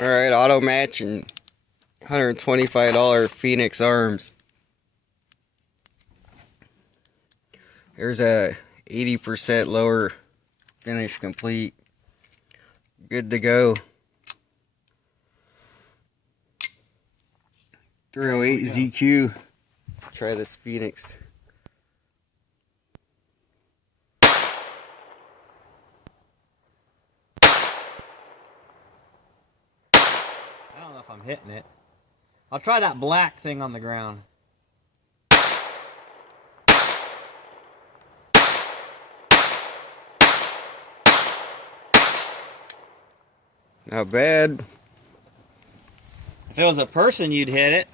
Alright, auto match and $125 Phoenix arms. There's a 80% lower finish complete. Good to go. 308 ZQ. Let's try this Phoenix. I don't know if I'm hitting it. I'll try that black thing on the ground. Not bad. If it was a person, you'd hit it.